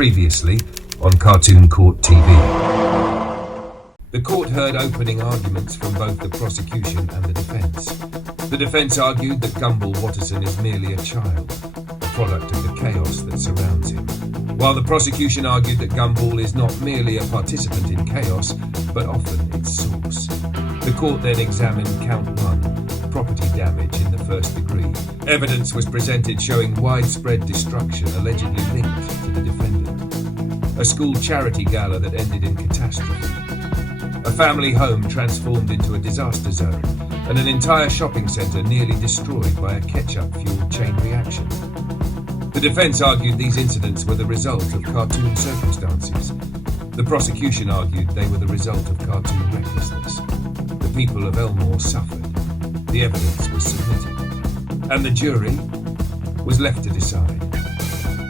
Previously on Cartoon Court TV. The court heard opening arguments from both the prosecution and the defense. The defense argued that Gumball Watterson is merely a child, a product of the chaos that surrounds him, while the prosecution argued that Gumball is not merely a participant in chaos, but often its source. The court then examined count 1, property damage in the first degree. Evidence was presented showing widespread destruction allegedly linked to the defendant. A school charity gala that ended in catastrophe. A family home transformed into a disaster zone, and an entire shopping centre nearly destroyed by a ketchup-fueled chain reaction. The defence argued these incidents were the result of cartoon circumstances. The prosecution argued they were the result of cartoon recklessness. The people of Elmore suffered. The evidence was submitted, and the jury was left to decide.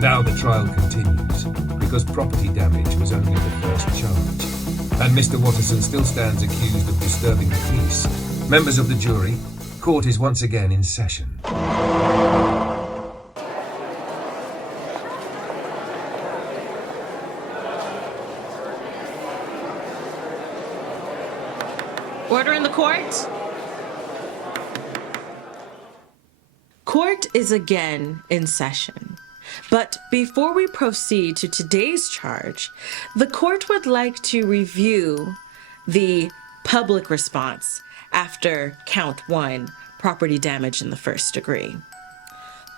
Now the trial continues, because property damage was only the first charge, and Mr. Watterson still stands accused of disturbing the peace. Members of the jury, court is once again in session. Order in the court. Court is again in session. But before we proceed to today's charge, the court would like to review the public response after count 1, property damage in the first degree.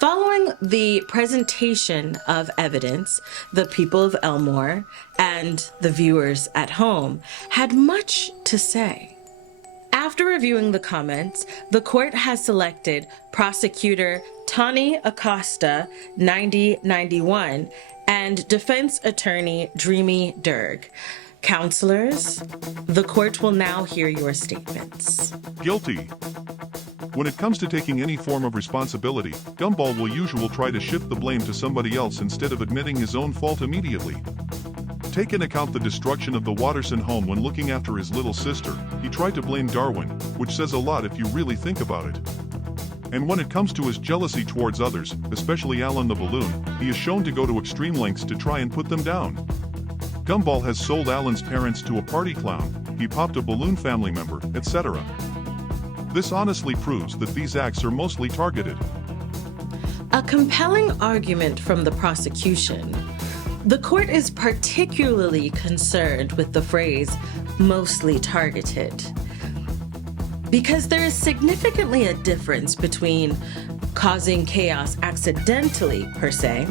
Following the presentation of evidence, the people of Elmore and the viewers at home had much to say. After reviewing the comments, the court has selected Prosecutor Tani Acosta, 9091, and Defense Attorney Dreamy Derg. Counselors, the court will now hear your statements. Guilty. When it comes to taking any form of responsibility, Gumball will usually try to shift the blame to somebody else instead of admitting his own fault immediately. Take into account the destruction of the Watterson home when looking after his little sister. He tried to blame Darwin, which says a lot if you really think about it. And when it comes to his jealousy towards others, especially Alan the balloon, he is shown to go to extreme lengths to try and put them down. Gumball has sold Alan's parents to a party clown, he popped a balloon family member, etc. This honestly proves that these acts are mostly targeted. A compelling argument from the prosecution. The court is particularly concerned with the phrase, mostly targeted, because there is significantly a difference between causing chaos accidentally, per se,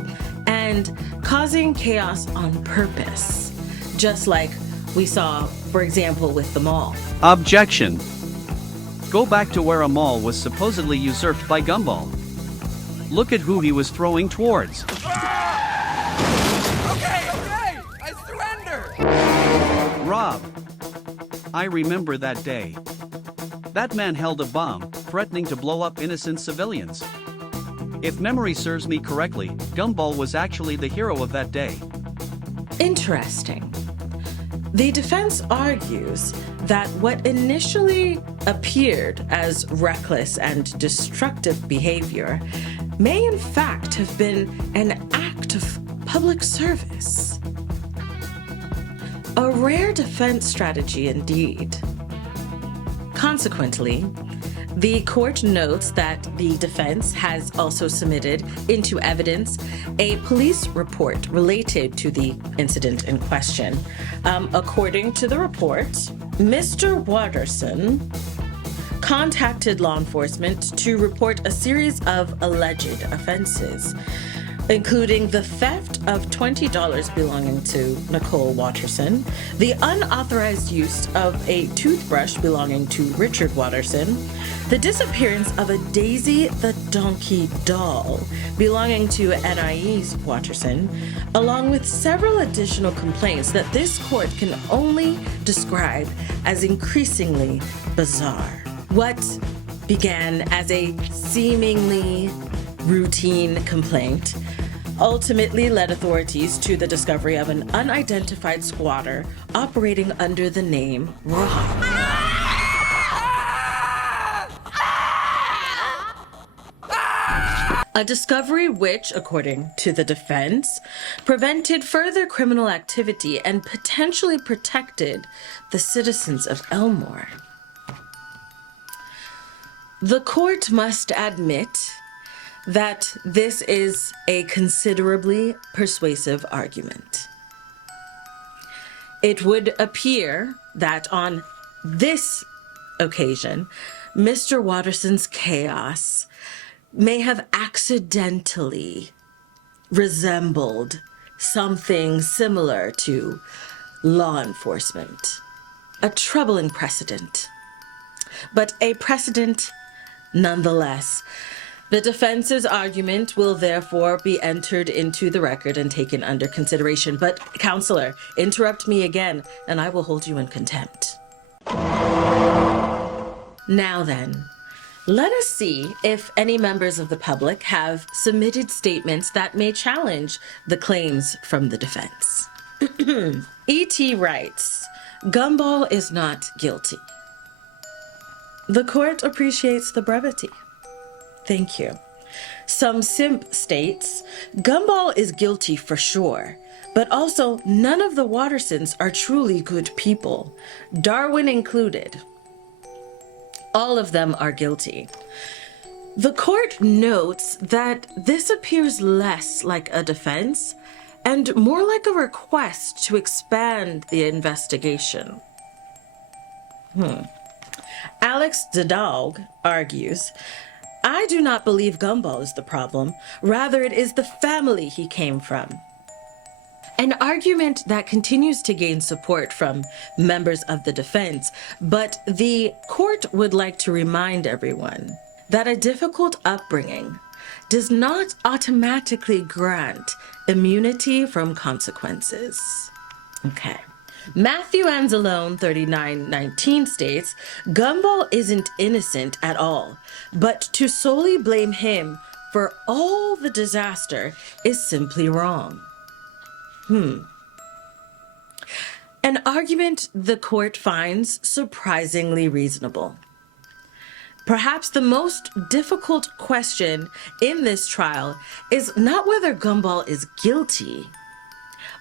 and causing chaos on purpose, just like we saw, for example, with the mall. Objection. Go back to where a mall was supposedly usurped by Gumball. Look at who he was throwing towards. Rob, I remember that day. That man held a bomb, threatening to blow up innocent civilians. If memory serves me correctly, Gumball was actually the hero of that day. Interesting. The defense argues that what initially appeared as reckless and destructive behavior may in fact have been an act of public service. A rare defense strategy indeed. Consequently, the court notes that the defense has also submitted into evidence a police report related to the incident in question. According to the report, Mr. Watterson contacted law enforcement to report a series of alleged offenses, including the theft of $20 belonging to Nicole Watterson, the unauthorized use of a toothbrush belonging to Richard Watterson, the disappearance of a Daisy the Donkey doll belonging to Anais Watterson, along with several additional complaints that this court can only describe as increasingly bizarre. What began as a seemingly routine complaint ultimately led authorities to the discovery of an unidentified squatter operating under the name Rob. A discovery which, according to the defense, prevented further criminal activity and potentially protected the citizens of Elmore. The court must admit that this is a considerably persuasive argument. It would appear that on this occasion, Mr. Watterson's chaos may have accidentally resembled something similar to law enforcement. A troubling precedent, but a precedent nonetheless. The defense's argument will therefore be entered into the record and taken under consideration. But, counselor, interrupt me again, and I will hold you in contempt. Now then, let us see if any members of the public have submitted statements that may challenge the claims from the defense. E.T. writes, Gumball is not guilty. The court appreciates the brevity. Thank you. Some simp states, Gumball is guilty for sure, but also none of the Wattersons are truly good people, Darwin included. All of them are guilty. The court notes that this appears less like a defense and more like a request to expand the investigation. Alex Dedalg argues, I do not believe Gumball is the problem. Rather, it is the family he came from. An argument that continues to gain support from members of the defense, but the court would like to remind everyone that a difficult upbringing does not automatically grant immunity from consequences. Okay. Matthew Anzalone 39:19 states, Gumball isn't innocent at all, but to solely blame him for all the disaster is simply wrong. An argument the court finds surprisingly reasonable. Perhaps the most difficult question in this trial is not whether Gumball is guilty,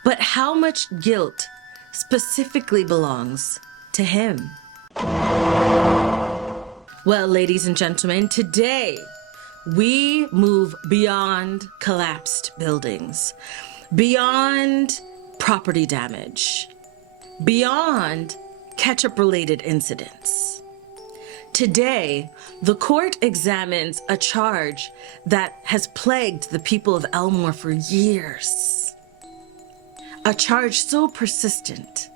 but how much guilt specifically belongs to him. Well, ladies and gentlemen, today we move beyond collapsed buildings, beyond property damage, beyond ketchup-related incidents. Today, the court examines a charge that has plagued the people of Elmore for years. A charge so persistent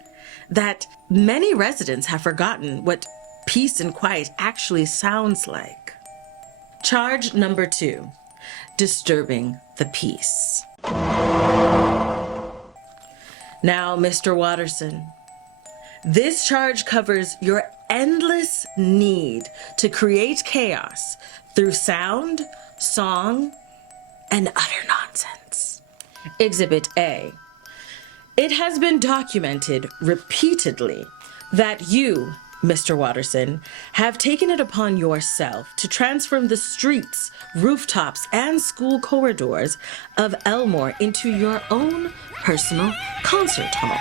that many residents have forgotten what peace and quiet actually sounds like. Charge number 2, disturbing the peace. Now, Mr. Watterson, this charge covers your endless need to create chaos through sound, song, and utter nonsense. Exhibit A. It has been documented repeatedly that you, Mr. Watterson, have taken it upon yourself to transform the streets, rooftops, and school corridors of Elmore into your own personal concert hall.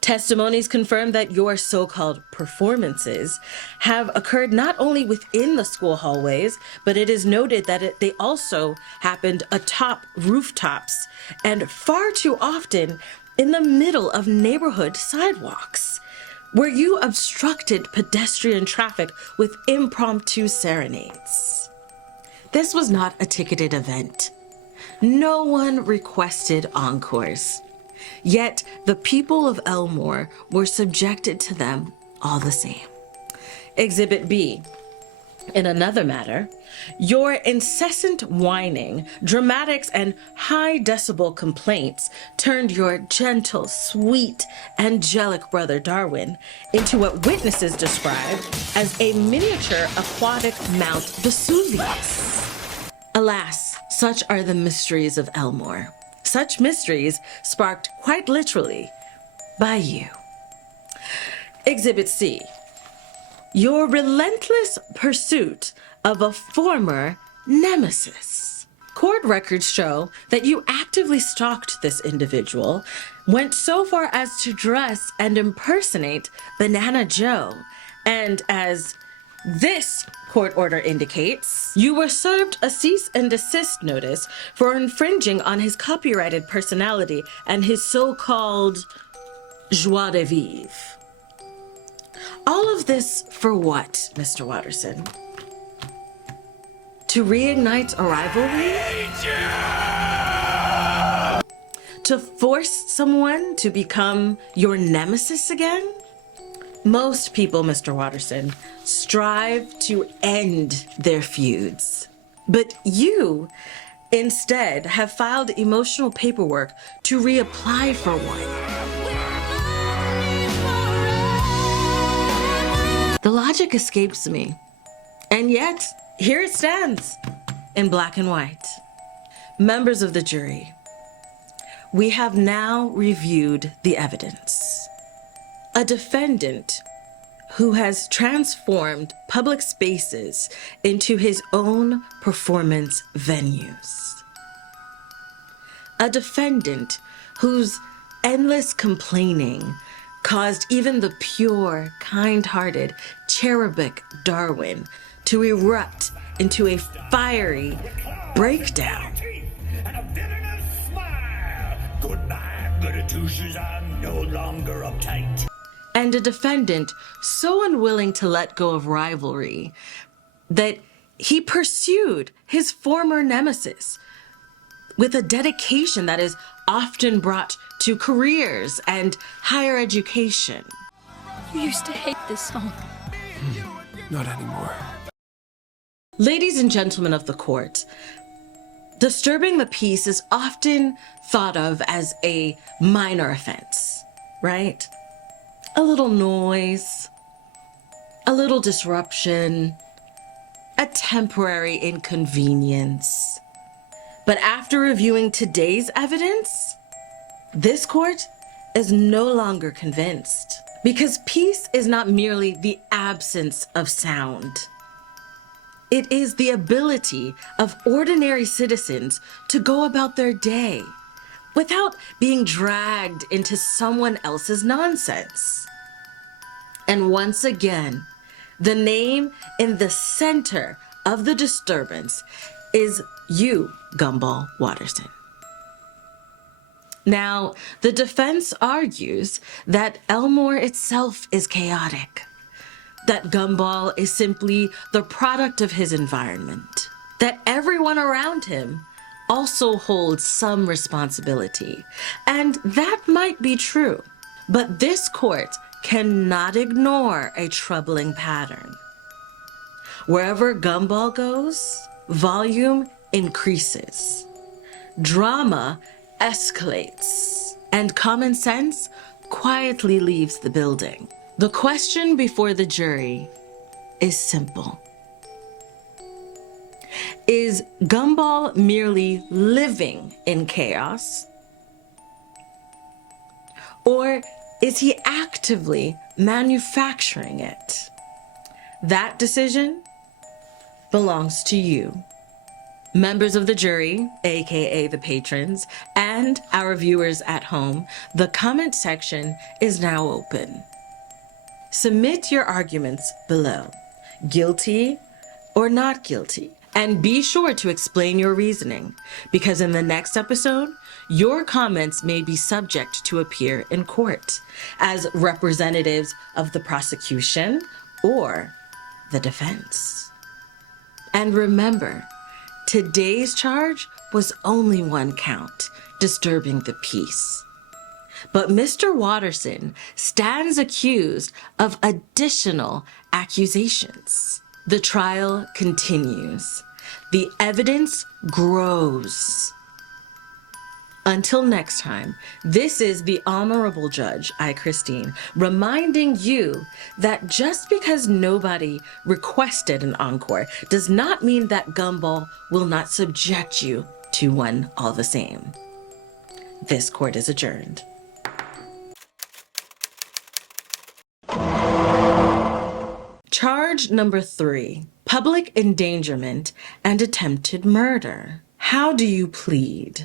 Testimonies confirm that your so-called performances have occurred not only within the school hallways, but it is noted that they also happened atop rooftops and far too often in the middle of neighborhood sidewalks, where you obstructed pedestrian traffic with impromptu serenades. This was not a ticketed event. No one requested encores. Yet the people of Elmore were subjected to them all the same. Exhibit B. In another matter, your incessant whining, dramatics, and high decibel complaints turned your gentle, sweet, angelic brother Darwin into what witnesses describe as a miniature aquatic Mount Vesuvius. Alas, such are the mysteries of Elmore. Such mysteries sparked quite literally by you. Exhibit C. Your relentless pursuit of a former nemesis. Court records show that you actively stalked this individual, went so far as to dress and impersonate Banana Joe, and as this court order indicates, you were served a cease and desist notice for infringing on his copyrighted personality and his so-called joie de vivre. All of this for what, Mr. Watterson? To reignite a rivalry? To force someone to become your nemesis again? Most people, Mr. Watterson, strive to end their feuds. But you, instead, have filed emotional paperwork to reapply for one. The logic escapes me. And yet, here it stands, in black and white. Members of the jury, we have now reviewed the evidence. A defendant who has transformed public spaces into his own performance venues. A defendant whose endless complaining caused even the pure, kind-hearted, cherubic Darwin to erupt into a fiery breakdown. And a villainous smile. Goodbye, goody two-shoes, I'm no longer uptight. And a defendant so unwilling to let go of rivalry that he pursued his former nemesis with a dedication that is often brought to careers and higher education. You used to hate this song. Not anymore. Ladies and gentlemen of the court, disturbing the peace is often thought of as a minor offense, right? A little noise, a little disruption, a temporary inconvenience. But after reviewing today's evidence, this court is no longer convinced, because peace is not merely the absence of sound. It is the ability of ordinary citizens to go about their day without being dragged into someone else's nonsense. And once again, the name in the center of the disturbance is you, Gumball Watterson. Now, the defense argues that Elmore itself is chaotic, that Gumball is simply the product of his environment, that everyone around him also holds some responsibility. And that might be true, but this court cannot ignore a troubling pattern. Wherever Gumball goes, volume increases, drama escalates, and common sense quietly leaves the building. The question before the jury is simple. Is Gumball merely living in chaos? Or is he actively manufacturing it? That decision belongs to you. Members of the jury, aka the patrons, and our viewers at home, the comment section is now open. Submit your arguments below, guilty or not guilty, and be sure to explain your reasoning, because in the next episode, your comments may be subject to appear in court as representatives of the prosecution or the defense. And remember, today's charge was only one count, disturbing the peace. But Mr. Watterson stands accused of additional accusations. The trial continues. The evidence grows. Until next time, this is the Honorable Judge, AyChristene, reminding you that just because nobody requested an encore does not mean that Gumball will not subject you to one all the same. This court is adjourned. Charge number 3, public endangerment and attempted murder. How do you plead?